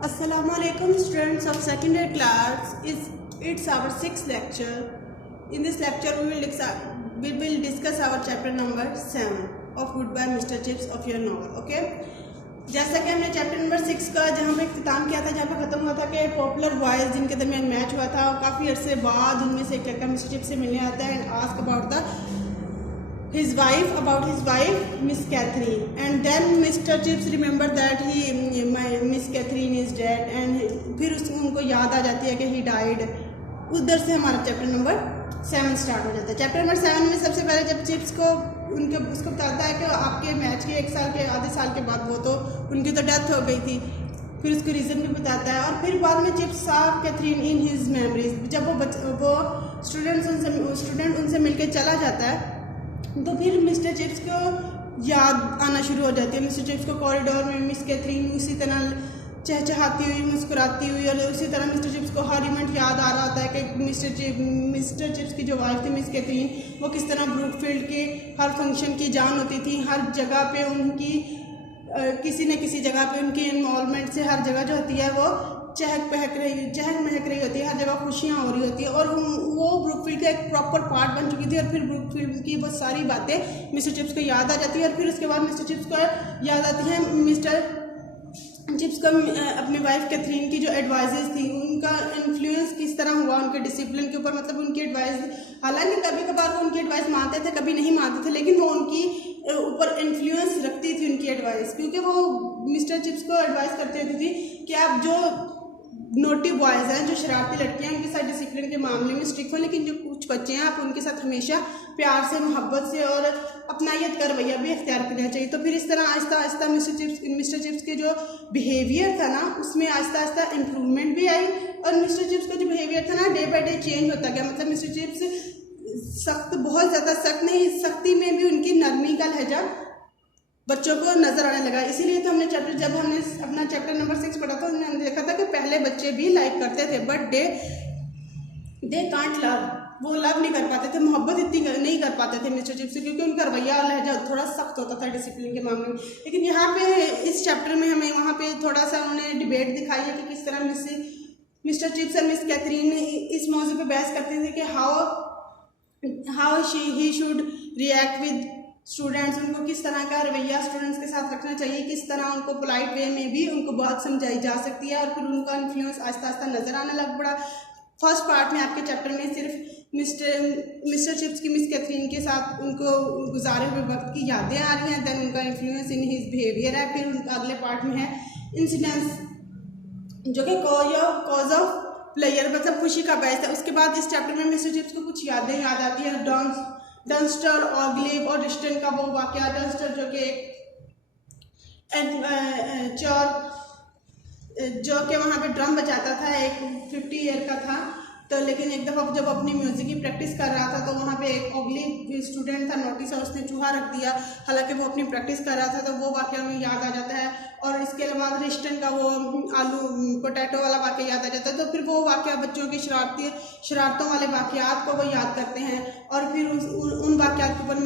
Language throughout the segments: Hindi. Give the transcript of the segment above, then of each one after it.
Assalamualaikum students of secondary class. It's our 6th lecture. In this lecture we will discuss our chapter number 7 of Goodbye Mr. Chips of your novel. Okay, जैसा कि हमने चैप्टर नंबर 6 का जहाँ पे इख्तिताम किया था, जहाँ पे ख़त्म हुआ था कि पॉपुलर बॉयज़ जिनके दरमियान मैच हुआ था, काफ़ी अरसे बाद उनमें से एक लड़का मिस्टर चिप्स से मिलने आता है and ask about his wife Miss Catherine, and then Mr. Chips remember that Miss Catherine is dead, and फिर उनको याद आ जाती है कि he died. उधर से हमारा चैप्टर नंबर 7 स्टार्ट हो जाता है. चैप्टर नंबर 7 में सबसे पहले जब चिप्स को उसको बताता है कि आपके मैच के आधे साल के बाद वो तो उनकी तो डेथ हो गई थी, फिर उसको रीज़न भी बताता है. और फिर बाद में चिप्स साफ कैथरीन इन हिज मेमोरीज, जब वो स्टूडेंट उनसे मिलकर चला जाता है तो फिर मिस्टर चिप्स को याद आना शुरू हो जाती है. मिस्टर चिप्स को कॉरिडोर में मिस कैथरीन उसी तरह चहचहाती हुई, मुस्कुराती हुई, और उसी तरह मिस्टर चिप्स को हर इवेंट याद आ रहा होता है कि मिस्टर चिप्स की जो वाइफ थी मिस कैथरीन, वो किस तरह ब्रूकफील्ड के हर फंक्शन की जान होती थी. हर जगह पे उनकी किसी न किसी जगह पे उनकी इन्वॉल्वमेंट से हर जगह जो होती है वो चहक महक रही होती है, हर जगह खुशियाँ हो रही होती है, और वो ब्रूकफील्ड का एक प्रॉपर पार्ट बन चुकी थी. और फिर ब्रूकफील्ड की वो सारी बातें मिस्टर चिप्स को याद आ जाती है. और फिर उसके बाद मिस्टर चिप्स को याद आती है मिस्टर चिप्स को अपनी वाइफ कैथरीन की जो एडवाइजेस थी, उनका इन्फ्लुएंस किस तरह हुआ उनके डिसिप्लिन के ऊपर. मतलब उनकी एडवाइस, हालांकि कभी कभार वो उनकी एडवाइस मानते थे, कभी नहीं मानते थे, लेकिन वो उनकी ऊपर इन्फ्लुएंस रखती थी उनकी एडवाइस, क्योंकि वो मिस्टर चिप्स को एडवाइस करती होती थी कि आप जो नोटी बॉयज़ हैं, जो शरारती लड़कियां हैं, उनके साथ डिसिप्लिन के मामले में स्ट्रिक्ट हो, लेकिन जो कुछ बच्चे हैं आप उनके साथ हमेशा प्यार से, मोहब्बत से और अपनायत का रवैया भी इख्तियार करना चाहिए. तो फिर इस तरह आहिस्ता आहिस्ता मिस्टर चिप्स के जो बिहेवियर था ना, उसमें आहिस्ता आहिस्ता इम्प्रूवमेंट भी आई. और मिस्टर चिप्स का जो बिहेवियर था ना, डे बाई डे चेंज होता गया. मतलब मिस्टर चिप्स बहुत ज़्यादा सख्त नहीं, सख्ती में भी उनकी नरमी का लहजा बच्चों को नजर आने लगा. इसीलिए तो जब हमने अपना चैप्टर नंबर 6 पढ़ा था, हमने देखा था कि पहले बच्चे भी लाइक करते थे, बट दे कांट लव, वो लव नहीं कर पाते थे, मोहब्बत इतनी नहीं कर पाते थे मिस्टर चिप्स से, क्योंकि उनका रवैया और लहजा थोड़ा सख्त होता था डिसिप्लिन के मामले में. लेकिन यहाँ पे इस चैप्टर में हमें वहाँ पे थोड़ा सा उन्होंने डिबेट दिखाई है कि किस तरह मिस्टर चिप्स और मिस कैथरीन इस मौजू पर बहस करते थे कि how he should react with students, उनको किस तरह का रवैया स्टूडेंट्स के साथ रखना चाहिए, किस तरह उनको पोलाइट वे में भी उनको बात समझाई जा सकती है. और फिर उनका इन्फ्लुएंस आहिस्ता आहिस्ता नजर आने लग पड़ा. फर्स्ट पार्ट में आपके चैप्टर में सिर्फ मिस्टर चिप्स की मिस कैथरीन के साथ उनको गुजारे हुए वक्त की यादें आ रही हैं, देन उनका इन्फ्लुएंस इन हिज बिहेवियर है. फिर उनका अगले पार्ट में है इंसिडेंट्स जो कि कॉज ऑफ प्लेयर, मतलब खुशी का बायस है. उसके बाद इस चैप्टर में मिस्टर चिप्स को कुछ यादें याद आती है, डंस्टर और ग्लेब और रिस्टन का वो वाकया. डंस्टर जो कि वहाँ पे ड्रम बजाता था, एक 50 ईयर का था, तो लेकिन एक दफ़ा जब अपनी म्यूज़िक की प्रैक्टिस कर रहा था तो वहाँ पे एक ऑगली स्टूडेंट था, नोटिस है, उसने चूहा रख दिया, हालांकि वो अपनी प्रैक्टिस कर रहा था, तो वो वाकया में याद आ जाता है. और इसके बाद रिस्टन का वो आलू पोटैटो वाला वाकया याद आ जाता है. तो फिर वो वाकया बच्चों की शरारतों वाले वाकयात को वो याद करते हैं. और फिर उन वाकयात के ऊपर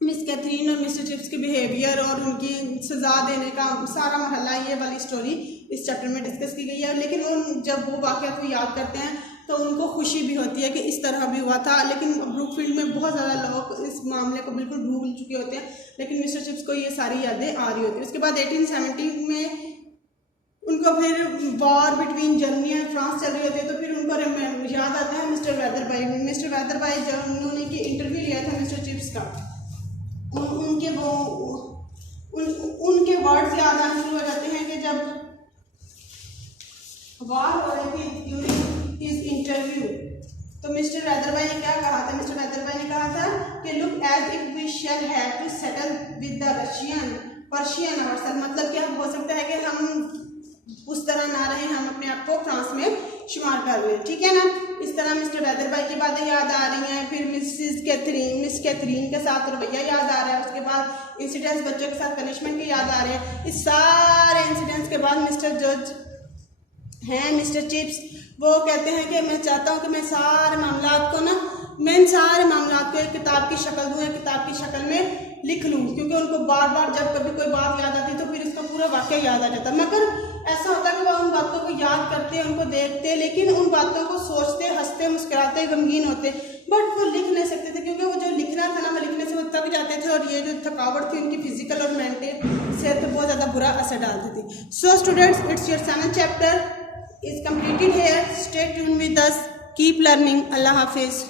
मिस कैथरीन और मिस्टर चिप्स के बिहेवियर और उनकी सज़ा देने का सारा मरहला, ये वाली स्टोरी इस चैप्टर में डिस्कस की गई है. लेकिन जब वो वाकया को याद करते हैं तो उनको खुशी भी होती है कि इस तरह भी हुआ था. लेकिन ब्रूकफील्ड में बहुत ज़्यादा लोग इस मामले को बिल्कुल भूल चुके होते हैं, लेकिन मिस्टर चिप्स को ये सारी यादें आ रही होती है. उसके बाद 1870 में उनको फिर war between Germany and France चल रही होती है, तो फिर उनको याद आता है मिस्टर वेदरबाई जब उन्होंने कि इंटरव्यू लिया था मिस्टर चिप्स का, उनके वर्ड्स याद आने शुरू हो जाते हैं कि जब वॉर हो रही थी ड्यूरिंग हिज इंटरव्यू, तो मिस्टर वेदरबाई ने क्या कहा था. मिस्टर वेदरबाई ने कहा था कि look as if we shall have to settle with the Persian ourselves, मतलब क्या हो सकता है कि हम उस तरह ना रहे, हम अपने आप को फ्रांस में शुमार कर लें, ठीक है ना. इस तरह मिस्टर वेदरबाई की बातें याद आ रही हैं. फिर मिस कैथरीन के साथ रवैया याद आ रहा है. उसके बाद इंसिडेंट्स बच्चों के साथ पनिशमेंट के याद आ रहे हैं. इस सारे इंसिडेंट्स के बाद मिस्टर चिप्स वो कहते हैं कि मैं चाहता हूँ कि मैं इन सारे मामलात को एक किताब की शक्ल दूँ, एक किताब की शक्ल में लिख लूँ, क्योंकि उनको बार बार जब कभी कोई बात याद आती तो फिर उसका पूरा वाक्य याद आ जाता। मगर ऐसा होता है कि वह उन बातों को याद करते, उनको देखते, लेकिन उन बातों को सोचते, हंसते, मुस्कुराते, गमगीन होते, बट वो लिख नहीं सकते थे, क्योंकि वो जो लिखना था ना, वो लिखने से वो थक जाते थे, और ये जो थकावट थी उनकी फिजिकल और मेंटल सेहत पर बहुत ज़्यादा बुरा असर डालती थी। So students, it's your 7th chapter is completed here. Stay tuned with us. Keep learning. Allah Hafiz.